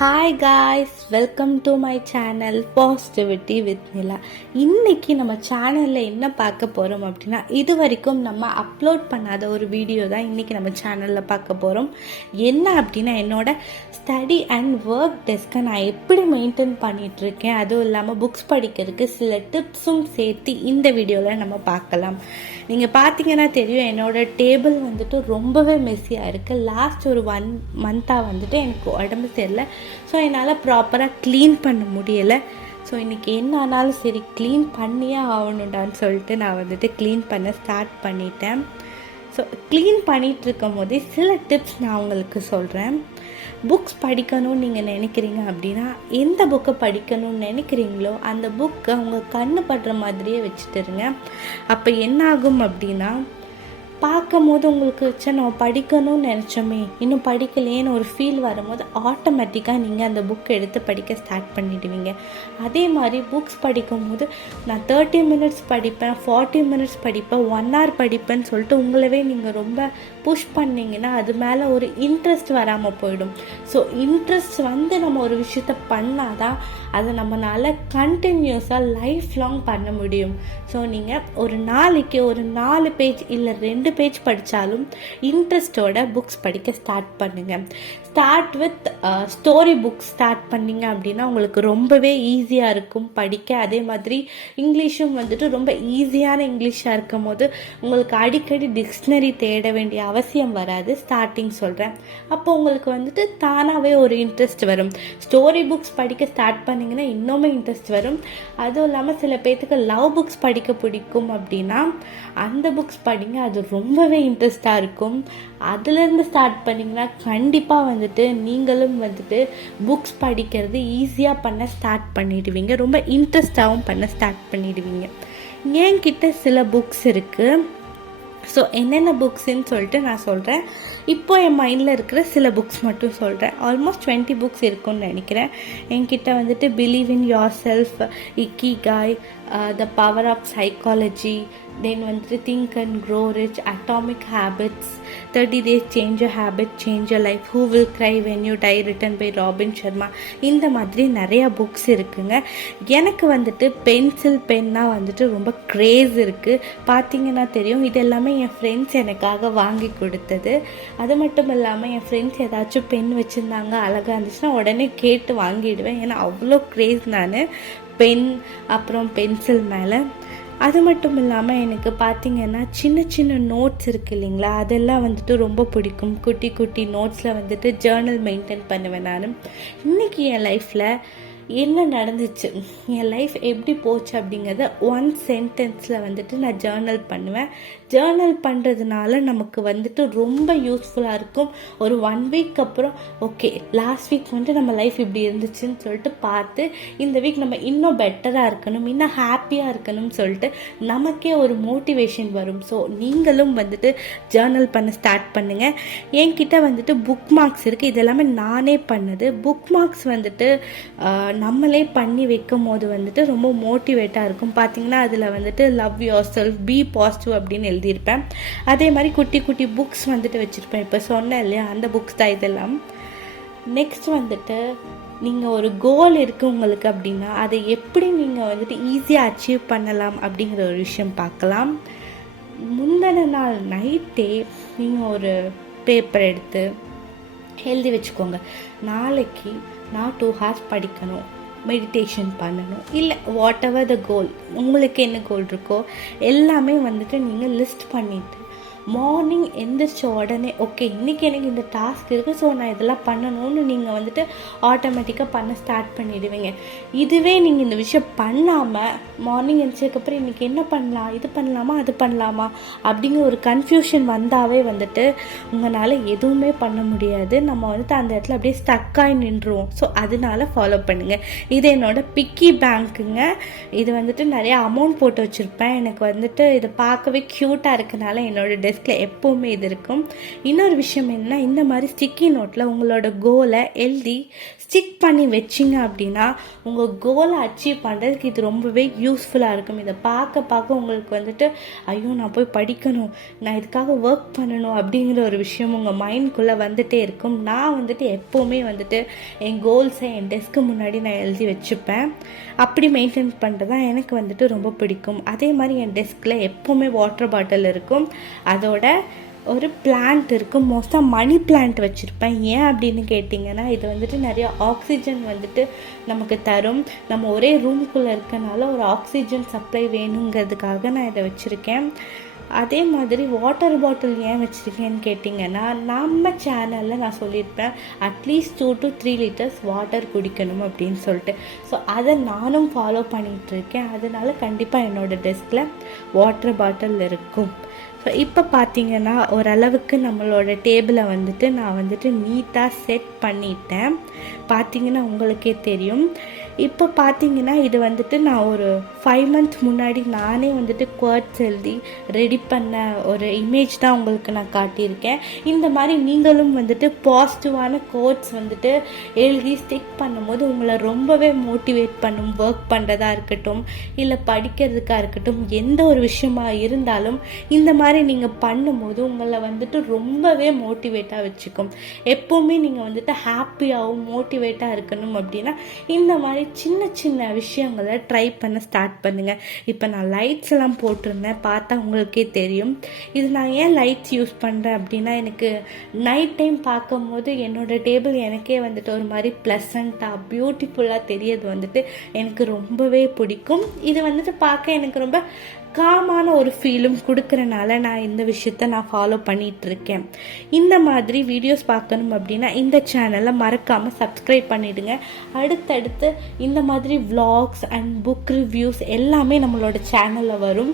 Hi guys, welcome to my channel positivity with Nila. இன்றைக்கி நம்ம சேனலில் என்ன பார்க்க போகிறோம் அப்படின்னா, இது வரைக்கும் நம்ம அப்லோட் பண்ணாத ஒரு வீடியோ தான் இன்றைக்கி நம்ம சேனலில் பார்க்க போகிறோம். என்ன அப்படின்னா, என்னோட ஸ்டடி அண்ட் ஒர்க் டெஸ்க்கை நான் எப்படி மெயின்டைன் பண்ணிகிட்ருக்கேன், அதுவும் இல்லாமல் புக்ஸ் படிக்கிறதுக்கு சில டிப்ஸும் சேர்த்து இந்த வீடியோவில் நம்ம பார்க்கலாம். நீங்கள் பார்த்தீங்கன்னா தெரியும், என்னோட டேபிள் வந்துட்டு ரொம்பவே மெஸ்ஸியாக இருக்குது. லாஸ்ட் ஒரு 1 மந்த்தாக வந்துட்டு எனக்கு உடம்பு சரியில்லை. ஸோ என்னால் ப்ராப்பராக க்ளீன் பண்ண முடியலை. ஸோ இன்றைக்கி என்ன ஆனாலும் சரி க்ளீன் பண்ணியே ஆகணுண்டான்னு சொல்லிட்டு நான் வந்துட்டு க்ளீன் பண்ண ஸ்டார்ட் பண்ணிட்டேன். ஸோ க்ளீன் பண்ணிகிட்ருக்கும் போதே சில டிப்ஸ் நான் உங்களுக்கு சொல்கிறேன். புக்ஸ் படிக்கணும்னு நீங்கள் நினைக்கிறீங்க அப்படின்னா, எந்த புக்கை படிக்கணும்னு நினைக்கிறீங்களோ அந்த புக்கை உங்கள் கண்ணு படுற மாதிரியே வச்சுட்டுருங்க. அப்போ என்ன ஆகும் அப்படின்னா, பார்க்கும் போது உங்களுக்கு நம்ம படிக்கணும்னு நினச்சோமே, இன்னும் படிக்கலையேன்னு ஒரு ஃபீல் வரும்போது ஆட்டோமேட்டிக்காக நீங்கள் அந்த புக்கை எடுத்து படிக்க ஸ்டார்ட் பண்ணிவிடுவீங்க. அதே மாதிரி புக்ஸ் படிக்கும் போது நான் 30 மினிட்ஸ் படிப்பேன், 40 மினிட்ஸ் படிப்பேன், 1 hour படிப்பேன்னு சொல்லிட்டு உங்களவே நீங்கள் ரொம்ப புஷ் பண்ணிங்கன்னா அது மேலே ஒரு இன்ட்ரெஸ்ட் வராமல் போயிடும். ஸோ இன்ட்ரெஸ்ட் நம்ம ஒரு விஷயத்த பண்ணாதான் அதை நம்மளால் கண்டினியூஸாக லைஃப் லாங் பண்ண முடியும். ஸோ நீங்கள் ஒரு நாளைக்கு ஒரு 4 பேஜ் இல்லை 2 பேஜ் படித்தாலும் இன்ட்ரெஸ்டோட புக்ஸ் படிக்க ஸ்டார்ட் பண்ணுங்கள். Start with story books start பண்ணிங்க அப்படின்னா உங்களுக்கு ரொம்பவே ஈஸியாக இருக்கும் படிக்க. அதே மாதிரி இங்கிலீஷும் வந்துட்டு ரொம்ப ஈஸியான இங்கிலீஷாக இருக்கும் போது உங்களுக்கு அடிக்கடி டிக்ஷனரி தேட வேண்டிய அவசியம் வராது. ஸ்டார்டிங் சொல்கிறேன். அப்போ உங்களுக்கு வந்துட்டு தானாகவே ஒரு இன்ட்ரெஸ்ட் வரும். ஸ்டோரி புக்ஸ் படிக்க ஸ்டார்ட் பண்ணிங்கன்னா இன்னுமே இன்ட்ரெஸ்ட் வரும். அதுவும் இல்லாமல் சில பேர்த்துக்கு லவ் புக்ஸ் படிக்க பிடிக்கும் அப்படின்னா அந்த புக்ஸ் படிங்க, அது ரொம்பவே இன்ட்ரெஸ்டாக இருக்கும். அதுலேருந்து ஸ்டார்ட் பண்ணிங்கன்னா கண்டிப்பாக வந்துட்டு நீங்களும் வந்துட்டு புக்ஸ் படிக்கிறது ஈஸியாக பண்ண ஸ்டார்ட் பண்ணிடுவீங்க. ரொம்ப இன்ட்ரெஸ்டாகவும் பண்ண ஸ்டார்ட் பண்ணிடுவீங்க. என்கிட்ட சில புக்ஸ் இருக்குது. ஸோ என்னென்ன புக்ஸுன்னு சொல்லிட்டு நான் சொல்கிறேன். இப்போ என் மைண்டில் இருக்கிற சில புக்ஸ் மட்டும் சொல்கிறேன். ஆல்மோஸ்ட் 20 புக்ஸ் இருக்குன்னு நினைக்கிறேன். என்கிட்ட வந்துட்டு believe in yourself, Ikigai, the power of psychology, then வந்துட்டு think and grow rich, atomic habits, 30 days change a habit change a life, who will cry when you die, written by Robin Sharma. இந்த மாதிரி நிறையா books இருக்குங்க. எனக்கு வந்துட்டு pencil Penna வந்துட்டு ரொம்ப craze இருக்குது. பார்த்தீங்கன்னா தெரியும், இது எல்லாமே என் ஃப்ரெண்ட்ஸ் எனக்காக வாங்கி கொடுத்தது. அது மட்டும் இல்லாமல் என் ஃப்ரெண்ட்ஸ் ஏதாச்சும் பென் வச்சுருந்தாங்க அழகாக இருந்துச்சுன்னா உடனே கேட்டு வாங்கிடுவேன். ஏன்னா அவ்வளோ க்ரேஸ் நான் பென் அப்புறம் பென்சில் மேலே. அது மட்டும் இல்லாமல் எனக்கு பார்த்திங்கன்னா சின்ன சின்ன நோட்ஸ் இருக்குது இல்லைங்களா, அதெல்லாம் வந்துட்டு ரொம்ப பிடிக்கும். குட்டி குட்டி நோட்ஸில் வந்துட்டு ஜேர்னல் மெயின்டைன் பண்ணுவேன் நான். இன்றைக்கி என் லைஃப்பில் என்ன நடந்துச்சு, என் லைஃப் எப்படி போச்சு அப்படிங்கிறத 1 சென்டென்ஸில் வந்துட்டு நான் ஜேர்னல் பண்ணுவேன். ஜேர்னல் பண்ணுறதுனால நமக்கு வந்துட்டு ரொம்ப யூஸ்ஃபுல்லாக இருக்கும். ஒரு 1 வீக் அப்புறம் ஓகே, லாஸ்ட் வீக் வந்துட்டு நம்ம லைஃப் இப்படி இருந்துச்சுன்னு சொல்லிட்டு பார்த்து இந்த வீக் நம்ம இன்னும் பெட்டராக இருக்கணும், இன்னும் ஹாப்பியாக இருக்கணும்னு சொல்லிட்டு நமக்கே ஒரு மோட்டிவேஷன் வரும். ஸோ நீங்களும் வந்துட்டு ஜேர்னல் பண்ண ஸ்டார்ட் பண்ணுங்கள். என்கிட்ட வந்துட்டு புக் மார்க்ஸ் இருக்குது. இது எல்லாமே நானே பண்ணது. புக் மார்க்ஸ் வந்துட்டு நம்மளே பண்ணி வைக்கும் போது வந்துட்டு ரொம்ப மோட்டிவேட்டாக இருக்கும். பார்த்திங்கன்னா அதில் வந்துட்டு love yourself, be positive அப்படின்னு எழுதியிருப்பேன். அதே மாதிரி குட்டி குட்டி புக்ஸ் வந்துட்டு வச்சுருப்பேன். இப்போ சொன்னேன் இல்லையா, அந்த புக்ஸ் தான் இதெல்லாம். நெக்ஸ்ட் வந்துட்டு நீங்கள் ஒரு கோல் இருக்குது உங்களுக்கு அப்படின்னா அதை எப்படி நீங்கள் வந்துட்டு ஈஸியாக அச்சீவ் பண்ணலாம் அப்படிங்கிற ஒரு விஷயம் பார்க்கலாம். முந்தின நாள் நைட்டே நீங்கள் ஒரு பேப்பர் எடுத்து எழுதி வச்சுக்கோங்க, நாளைக்கு நான் 2 hours படிக்கணும், மெடிடேஷன் பண்ணணும், இல்லை வாட் எவர் த கோல், உங்களுக்கு என்ன கோல் இருக்கோ எல்லாமே வந்துட்டு நீங்கள் லிஸ்ட் பண்ணிவிட்டு மார்னிங் எந்திரிச்ச உடனே ஓகே இன்றைக்கி எனக்கு இந்த டாஸ்க் இருக்குது, ஸோ நான் இதெல்லாம் பண்ணணும்னு நீங்கள் வந்துட்டு ஆட்டோமேட்டிக்காக பண்ண ஸ்டார்ட் பண்ணிவிடுவீங்க. இதுவே நீங்கள் இந்த விஷயம் பண்ணாமல் மார்னிங் எழுந்ததுக்கப்புறம் இன்றைக்கி என்ன பண்ணலாம், இது பண்ணலாமா அது பண்ணலாமா அப்படிங்கிற ஒரு கன்ஃபியூஷன் வந்தாவே வந்துட்டு உங்களால் எதுவுமே பண்ண முடியாது. நம்ம வந்துட்டு அந்த இடத்துல அப்படியே ஸ்டக்காகி நின்றுவோம். ஸோ அதனால ஃபாலோ பண்ணுங்கள். இது என்னோட பிக்கி பேங்க்குங்க. இது வந்துட்டு நிறைய அமௌண்ட் போட்டு வச்சுருப்பேன். எனக்கு வந்துட்டு இதை பார்க்கவே க்யூட்டாக இருக்கனால என்னோட டெஸ்கில் எப்போவுமே இது இருக்கும். இன்னொரு விஷயம் என்ன, இந்த மாதிரி ஸ்டிக்கி நோட்டில் உங்களோட கோலை எழுதி ஸ்டிக் பண்ணி வச்சிங்க அப்படின்னா உங்கள் கோலை அச்சீவ் பண்ணுறதுக்கு இது ரொம்பவே யூஸ்ஃபுல்லாக இருக்கும். இதை பார்க்க உங்களுக்கு வந்துட்டு ஐயோ நான் போய் படிக்கணும், நான் இதுக்காக ஒர்க் பண்ணணும் அப்படிங்கிற ஒரு விஷயம் உங்கள் மைண்ட்குள்ளே வந்துட்டே இருக்கும். நான் வந்துட்டு எப்போவுமே வந்துட்டு என் கோல்ஸை என் டெஸ்க்கு முன்னாடி நான் எழுதி வச்சுப்பேன். அப்படி மெயின்டைன் பண்ணுறது தான் எனக்கு வந்துட்டு ரொம்ப பிடிக்கும். அதே மாதிரி என் டெஸ்கில் எப்போவுமே வாட்டர் பாட்டில் இருக்கும், அதோட ஒரு பிளான்ட் இருக்கும். மோஸ்ட்டாக மணி பிளான்ட் வச்சுருப்பேன். ஏன் அப்படின்னு கேட்டிங்கன்னா இது வந்துட்டு நிறையா ஆக்சிஜன் வந்துட்டு நமக்கு தரும். நம்ம ஒரே ரூம்குள்ளே இருக்கனால ஒரு ஆக்சிஜன் சப்ளை வேணுங்கிறதுக்காக நான் இதை வச்சுருக்கேன். அதே மாதிரி வாட்டர் பாட்டில் ஏன் வச்சுருக்கேன்னு கேட்டிங்கன்னா நம்ம சேனலில் நான் சொல்லியிருப்பேன் அட்லீஸ்ட் 2 to 3 லிட்டர்ஸ் வாட்டர் குடிக்கணும் அப்படின்னு சொல்லிட்டு. ஸோ அதை நானும் ஃபாலோ பண்ணிகிட்ருக்கேன். அதனால கண்டிப்பாக என்னோடய டெஸ்கில் வாட்டர் பாட்டில் இருக்கும். ஸோ இப்போ பார்த்தீங்கன்னா ஓரளவுக்கு நம்மளோட டேபிளை வந்துட்டு நான் வந்துட்டு நீட்டாக செட் பண்ணிட்டேன். பார்த்தீங்கன்னா உங்களுக்கே தெரியும். இப்போ பார்த்தீங்கன்னா இது வந்துட்டு நான் ஒரு 5 months முன்னாடி நானே வந்துட்டு குவார்ட்ஸ் எழுதி ரெடி பண்ண ஒரு இமேஜ் தான் உங்களுக்கு நான் காட்டியிருக்கேன். இந்த மாதிரி நீங்களும் வந்துட்டு பாசிட்டிவான கோட்ஸ் வந்துட்டு எழுதி ஸ்டிக் பண்ணும்போது உங்களை ரொம்பவே மோட்டிவேட் பண்ணும். ஒர்க் பண்ணுறதா இருக்கட்டும், இல்லை படிக்கிறதுக்காக இருக்கட்டும், எந்த ஒரு விஷயமா இருந்தாலும் இந்த மாதிரி நீங்கள் பண்ணும்போது உங்களை வந்துட்டு ரொம்பவே மோட்டிவேட்டாக வச்சுக்கும். எப்போவுமே நீங்கள் வந்துட்டு ஹாப்பியாகவும் மோட்டிவேட்டாக இருக்கணும் அப்படின்னா இந்த மாதிரி சின்ன சின்ன விஷயங்களை ட்ரை பண்ண ஸ்டார்ட் பண்ணுங்கள். இப்போ நான் லைட்ஸ் எல்லாம் போட்டிருந்தேன், பார்த்தா உங்களுக்கே தெரியும். இது நான் ஏன் லைட்ஸ் யூஸ் பண்ணுறேன் அப்படின்னா எனக்கு நைட் டைம் பார்க்கும்போது என்னோடய டேபிள் எனக்கே வந்துட்டு ஒரு மாதிரி ப்ளசண்ட்டாக பியூட்டிஃபுல்லாக தெரியறது வந்துட்டு எனக்கு ரொம்பவே பிடிக்கும். இது வந்துட்டு பார்க்க எனக்கு ரொம்ப காமான ஒரு ஃபீலும் கொடுக்குறனால நான் இந்த விஷயத்த நான் ஃபாலோ பண்ணிகிட்ருக்கேன். இந்த மாதிரி வீடியோஸ் பார்க்கணும் அப்படின்னா இந்த சேனலை மறக்காமல் சப்ஸ்கிரைப் பண்ணிவிடுங்க. அடுத்தடுத்து இந்த மாதிரி vlogs அண்ட் புக் ரிவ்யூஸ் எல்லாமே நம்மளோட சேனலில் வரும்.